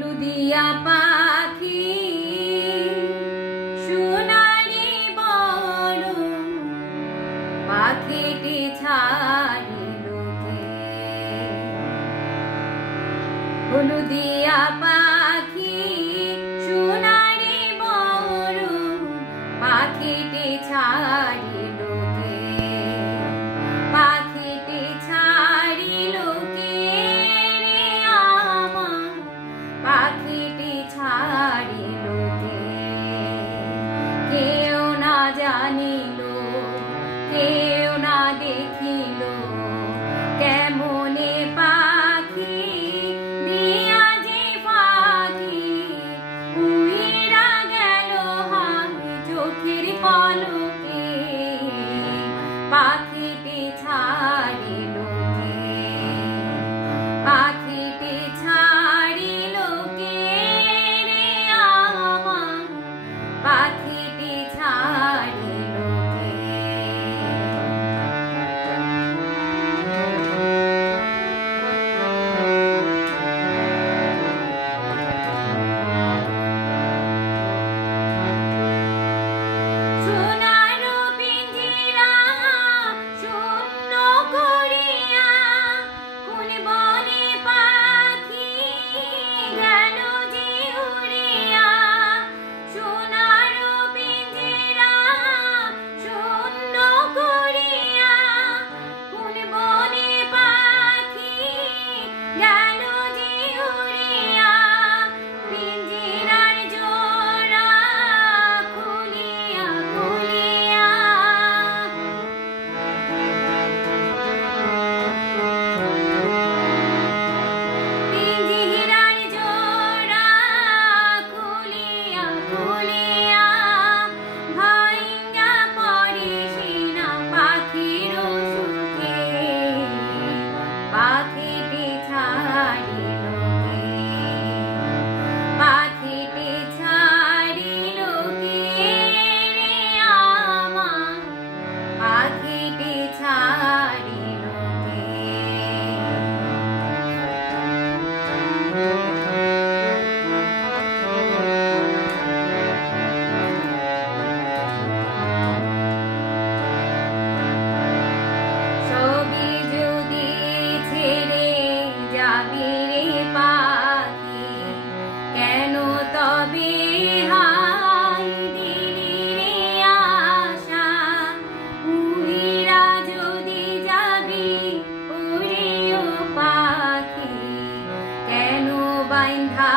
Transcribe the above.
হলুদিয়া পাখি সোনারি বরণ পাখিটি ছাড়িল কে? হলুদিয়া পাখি সোনারি বরণ পাখিটি ছাড়িল কে? পাখিটি ছাড়িল কে রে আমার? পাখিটি ছাড়িল কে? কেউ না জানিল, কেউ না দেখিল, কেমনে পাখি দিয়া যে পাখি উইরা গেল হায় চোখের পলকে। পাখিটি ছাড়িল কে? পাখিটি ছাড়িল কে রে আমার? পাখিটি ছাড়িল কে? সোনার পিঞ্জিরা শূন্য করিয়া কোন বনে পাখি গেল যে উড়িয়া। সোনার পিঞ্জিরা শূন্য করিয়া কোন বনে পাখি গেল যে উড়িয়া। পিঞ্জিরার জোড়া খুলিয়া খুলিয়া পিঞ্জিরার জোড়া খুলিয়া খুলিয়া ভাইঙ্গা পড়ে সিনা পাখির সুখে। পাখিটি ছাড়িল কে? পাখিটি ছাড়িল কে রে আমার? পাখিটি ছাড়িল কে? সবই যদি ছেড়ে যাবি রে পাখি, কেন তবে হাই দিলি রে আশা? উইরা যদি যাবি ওরে ও পাখি, কেন বাইন্ধা